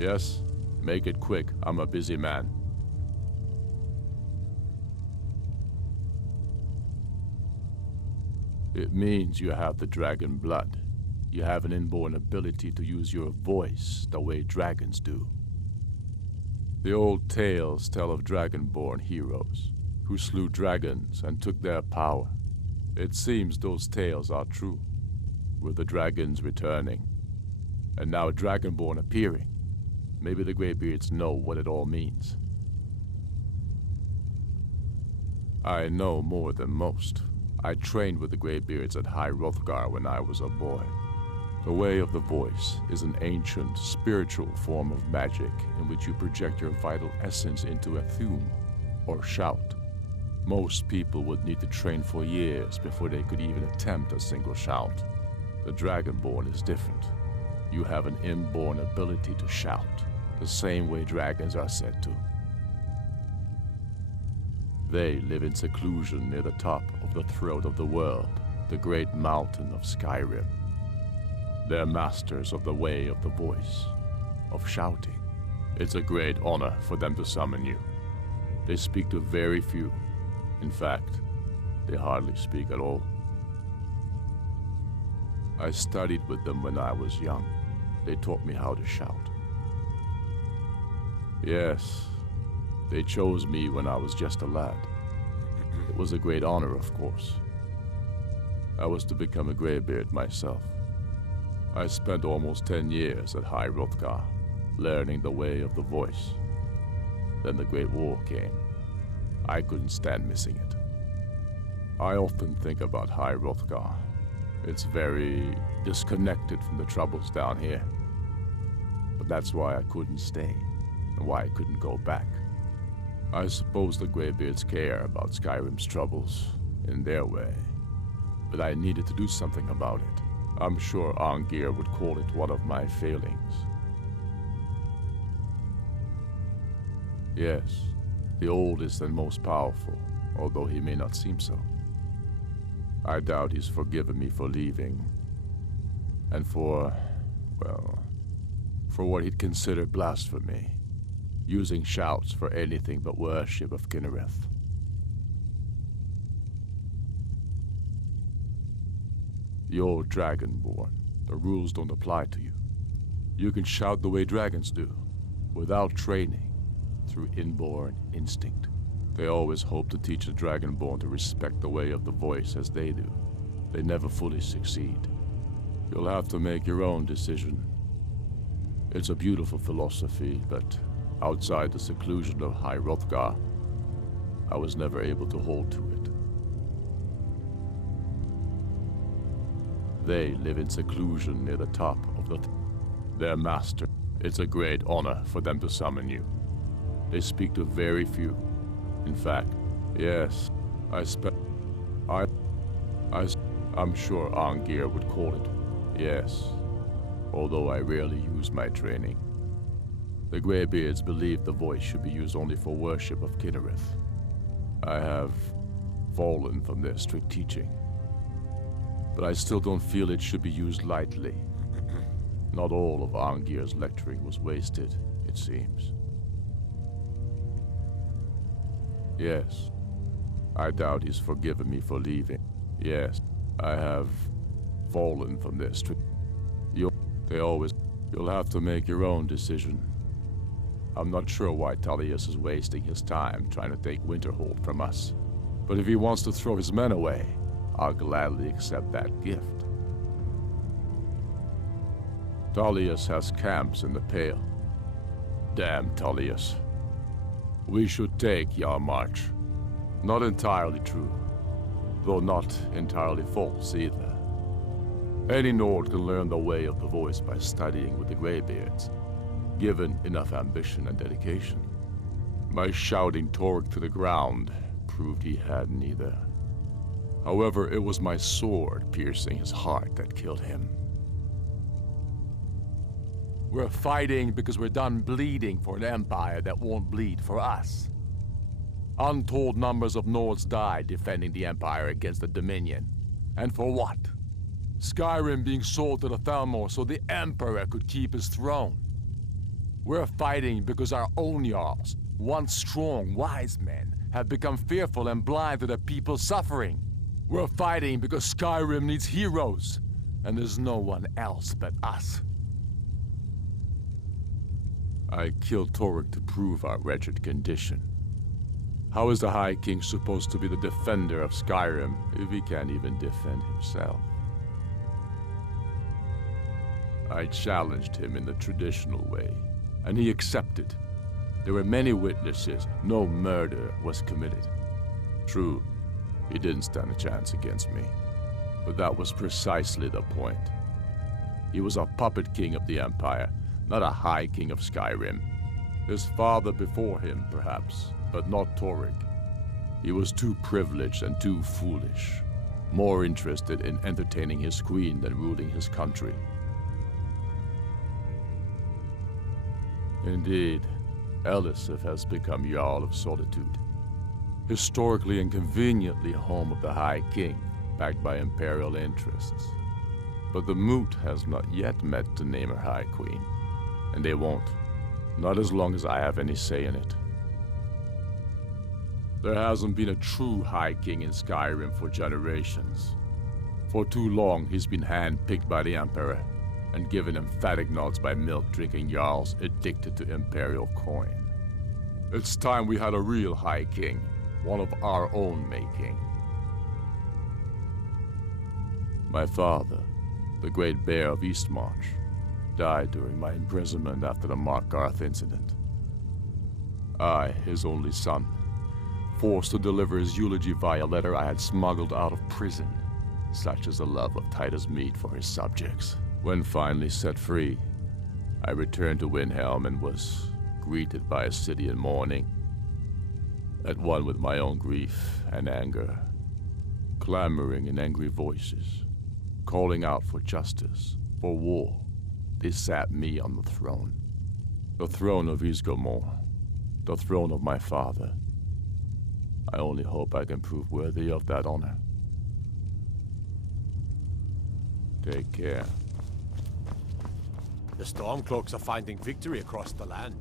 Yes? Make it quick. I'm a busy man. It means you have the dragon blood. You have an inborn ability to use your voice the way dragons do. The old tales tell of dragonborn heroes who slew dragons and took their power. It seems those tales are true, with the dragons returning, and now dragonborn appearing. Maybe the Greybeards know what it all means. I know more than most. I trained with the Greybeards at High Hrothgar when I was a boy. The Way of the Voice is an ancient, spiritual form of magic in which you project your vital essence into a thume, or shout. Most people would need to train for years before they could even attempt a single shout. The Dragonborn is different. You have an inborn ability to shout, the same way dragons are said to. They live in seclusion near the top of the throat of the world, the great mountain of Skyrim. They're masters of the Way of the Voice, of shouting. It's a great honor for them to summon you. They speak to very few. In fact, they hardly speak at all. I studied with them when I was young. They taught me how to shout. Yes, they chose me when I was just a lad. It was a great honor, of course. I was to become a Greybeard myself. I spent almost 10 years at High Hrothgar, learning the Way of the Voice. Then the Great War came. I couldn't stand missing it. I often think about High Hrothgar. It's very disconnected from the troubles down here. But that's why I couldn't stay, and why I couldn't go back. I suppose the Greybeards care about Skyrim's troubles, in their way. But I needed to do something about it. I'm sure Arngir would call it one of my failings. Yes, the oldest and most powerful, although he may not seem so. I doubt he's forgiven me for leaving. And for what he'd consider blasphemy. Using shouts for anything but worship of Kinnereth. You're Dragonborn. The rules don't apply to you. You can shout the way dragons do, without training, through inborn instinct. They always hope to teach a Dragonborn to respect the Way of the Voice as they do. They never fully succeed. You'll have to make your own decision. It's a beautiful philosophy, but outside the seclusion of High Hrothgar, I was never able to hold to it. They live in seclusion near the top of their master. It's a great honor for them to summon you. They speak to very few. In fact, yes, I'm sure Arngir would call it, yes, although I rarely use my training. The Greybeards believe the voice should be used only for worship of Kinnereth. I have fallen from their strict teaching, but I still don't feel it should be used lightly. Not all of Arngir's lecturing was wasted, it seems. Yes, I doubt he's forgiven me for leaving. Yes, I have fallen from their strict... You'll have to make your own decision. I'm not sure why Tullius is wasting his time trying to take Winterhold from us. But if he wants to throw his men away, I'll gladly accept that gift. Tullius has camps in the Pale. Damn Tullius. We should take Yarmarch. Not entirely true, though not entirely false either. Any Nord can learn the Way of the Voice by studying with the Greybeards, given enough ambition and dedication. My shouting Torg to the ground proved he had neither. However, it was my sword piercing his heart that killed him. We're fighting because we're done bleeding for an empire that won't bleed for us. Untold numbers of Nords died defending the empire against the Dominion. And for what? Skyrim being sold to the Thalmor so the Emperor could keep his throne. We're fighting because our own Jarls, once strong, wise men, have become fearful and blind to the people's suffering. We're fighting because Skyrim needs heroes, and there's no one else but us. I killed Torek to prove our wretched condition. How is the High King supposed to be the defender of Skyrim if he can't even defend himself? I challenged him in the traditional way, and he accepted. There were many witnesses. No murder was committed. True, he didn't stand a chance against me, but that was precisely the point. He was a puppet king of the Empire, not a High King of Skyrim. His father before him, perhaps, but not Torek. He was too privileged and too foolish, more interested in entertaining his queen than ruling his country. Indeed, Elisif has become Jarl of Solitude, historically and conveniently home of the High King, backed by imperial interests. But the Moot has not yet met to name her High Queen, and they won't, not as long as I have any say in it. There hasn't been a true High King in Skyrim for generations. For too long, he's been hand-picked by the Emperor, and given emphatic nods by milk-drinking Jarls addicted to imperial coin. It's time we had a real High King, one of our own making. My father, the Great Bear of Eastmarch, died during my imprisonment after the Markarth incident. I, his only son, forced to deliver his eulogy via letter I had smuggled out of prison, such is the love of Titus meat for his subjects. When finally set free, I returned to Windhelm and was greeted by a city in mourning, at one with my own grief and anger, clamoring in angry voices, calling out for justice, for war. They sat me on the throne of Ysgramor, the throne of my father. I only hope I can prove worthy of that honor. Take care. The Stormcloaks are finding victory across the land.